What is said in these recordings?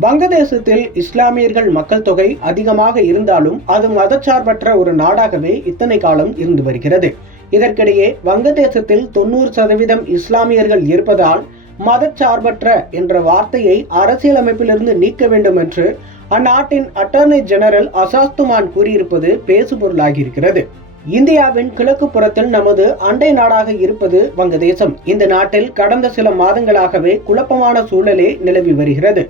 வங்கதேசத்தில் இஸ்லாமியர்கள் மக்கள் தொகை அதிகமாக இருந்தாலும் அது மதச்சார்பற்ற ஒரு நாடாகவே இத்தனை காலம் இருந்து வருகிறது. இதற்கிடையே வங்கதேசத்தில் 90% இஸ்லாமியர்கள் இருப்பதால் மதச்சார்பற்ற என்ற வார்த்தையை அரசியலமைப்பிலிருந்து நீக்க வேண்டும் என்று அந்நாட்டின் அட்டர்னி ஜெனரல் அசாஸ்துமான் கூறியிருப்பது பேசுபொருளாகியிருக்கிறது. இந்தியாவின் கிழக்கு புறத்தில் நமது அண்டை நாடாக இருப்பது வங்கதேசம். இந்த நாட்டில் கடந்த சில மாதங்களாகவே குழப்பமான சூழலே நிலவி வருகிறது.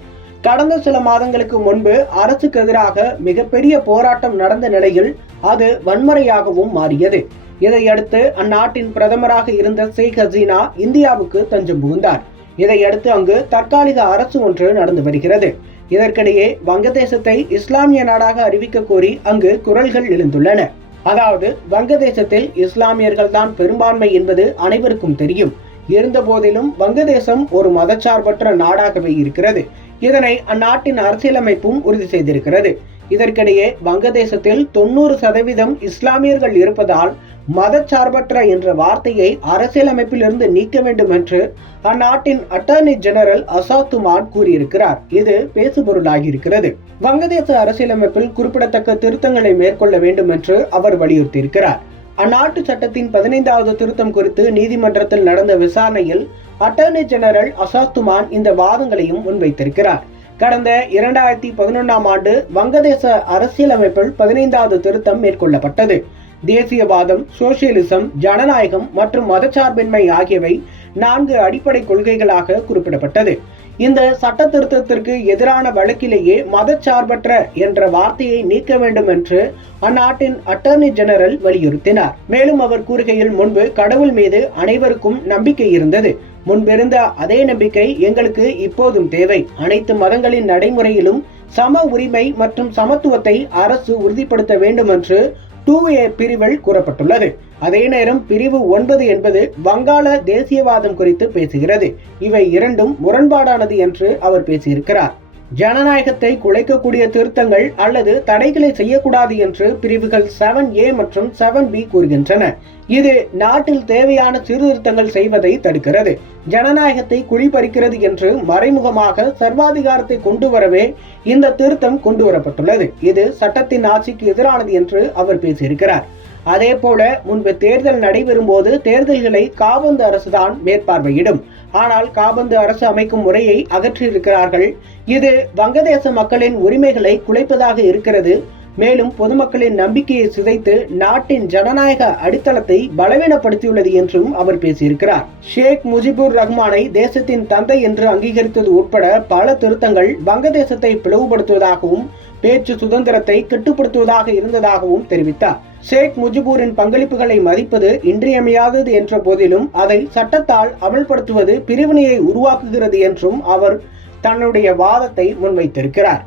கடந்த சில மாதங்களுக்கு முன்பு அரசுக்கு எதிராக மிகப்பெரிய போராட்டம் நடந்த நிலையில் அது வன்முறையாகவும் மாறியது. இதையடுத்து அந்நாட்டின் பிரதமராக இருந்த ஷேக் ஹசீனா இந்தியாவுக்கு தஞ்சம் புகுந்தார். இதையடுத்து அங்கு தற்காலிக அரசு ஒன்று நடந்து வருகிறது. இதற்கிடையே வங்கதேசத்தை இஸ்லாமிய நாடாக அறிவிக்க கோரி அங்கு குரல்கள் எழுந்துள்ளன. அதாவது வங்கதேசத்தில் இஸ்லாமியர்கள் தான் பெரும்பான்மை என்பது அனைவருக்கும் தெரியும். இருந்த போதிலும் வங்கதேசம் ஒரு மதச்சார்பற்ற நாடாகவே இருக்கிறது. இதனை அந்நாட்டின் அரசியலமைப்பும் உறுதி செய்திருக்கிறது. இதற்கிடையே வங்கதேசத்தில் 90% இஸ்லாமியர்கள் இருப்பதால் மதச்சார்பற்ற என்ற வார்த்தையை அரசியலமைப்பில் இருந்து நீக்க வேண்டும் என்று அந்நாட்டின் அட்டர்னி ஜெனரல் அசாத்துமான் கூறியிருக்கிறார். இது பேசுபொருளாகியிருக்கிறது. வங்கதேச அரசியலமைப்பில் குறிப்பிடத்தக்க திருத்தங்களை மேற்கொள்ள வேண்டும் என்று அவர் வலியுறுத்தியிருக்கிறார். அந்நாட்டு சட்டத்தின் 15வது திருத்தம் குறித்து நீதிமன்றத்தில் நடந்த விசாரணையில் அட்டர்னி ஜெனரல் அசாத்துமான் இந்த வாதங்களையும் முன்வைத்திருக்கிறார். கடந்த 2011ஆம் ஆண்டு வங்கதேச அரசியலமைப்பில் 15வது திருத்தம் மேற்கொள்ளப்பட்டது. தேசியவாதம், சோசியலிசம், ஜனநாயகம் மற்றும் மதச்சார்பின்மை ஆகியவை 4 அடிப்படை கொள்கைகளாக குறிப்பிடப்பட்டது. இந்த சட்ட திருத்தத்திற்கு எதிரான வழக்கிலேயே மதச்சார்பற்ற என்ற வார்த்தையை நீக்க வேண்டும் என்று அந்நாட்டின் அட்டர்னி ஜெனரல் வலியுறுத்தினார். மேலும் அவர் கூறுகையில், முன்பு கடவுள் மீது அனைவருக்கும் நம்பிக்கை இருந்தது. முன்பிருந்த அதே நம்பிக்கை எங்களுக்கு இப்போதும் தேவை. அனைத்து மதங்களின் நடைமுறையிலும் சம உரிமை மற்றும் சமத்துவத்தை அரசு உறுதிப்படுத்த வேண்டும் என்று 2A பிரிவில் கூறப்பட்டுள்ளது. அதே நேரம் பிரிவு 9 என்பது வங்காள தேசியவாதம் குறித்து பேசுகிறது. இவை இரண்டும் முரண்பாடானது என்று அவர் பேசியிருக்கிறார். ஜனநாயகத்தை குலைக்கக்கூடிய திருத்தங்கள் அல்லது தடைகளை செய்யக்கூடாது என்று பிரிவுகள் 7A மற்றும் 7B கூறுகின்றன. இது நாட்டில் தேவையான சீர்திருத்தங்கள் செய்வதை தடுக்கிறது. ஜனநாயகத்தை குழிபறிக்கிறது என்று மறைமுகமாக சர்வாதிகாரத்தை கொண்டு வரவே இந்த திருத்தம் கொண்டு வரப்பட்டுள்ளது. இது சட்டத்தின் ஆட்சிக்கு எதிரானது என்று அவர் பேசியிருக்கிறார். அதே போல முன்பு தேர்தல் நடைபெறும் போது தேர்தல்களை காபந்து அரசுதான் மேற்பார்வையிடும். ஆனால் காபந்து அரசு அமைக்கும் முறையை அகற்றியிருக்கிறார்கள். இது வங்கதேச மக்களின் உரிமைகளை குலைப்பதாக இருக்கிறது. மேலும் பொதுமக்களின் நம்பிக்கையை சிதைத்து நாட்டின் ஜனநாயக அடித்தளத்தை பலவீனப்படுத்தியுள்ளது என்றும் அவர் பேசியிருக்கிறார். ஷேக் முஜிபுர் ரஹ்மானை தேசத்தின் தந்தை என்று அங்கீகரித்தது உட்பட பல திருத்தங்கள் வங்கதேசத்தை பிளவுபடுத்துவதாகவும் பேச்சு சுதந்திரத்தை கட்டுப்படுத்துவதாக இருந்ததாகவும் தெரிவித்தார். ஷேக் முஜிபூரின் பங்களிப்புகளை மதிப்பது இன்றியமையாதது என்ற போதிலும் அதை சட்டத்தால் அமல்படுத்துவது பிரிவினையை உருவாக்குகிறது என்றும் அவர் தன்னுடைய வாதத்தை முன்வைத்திருக்கிறார்.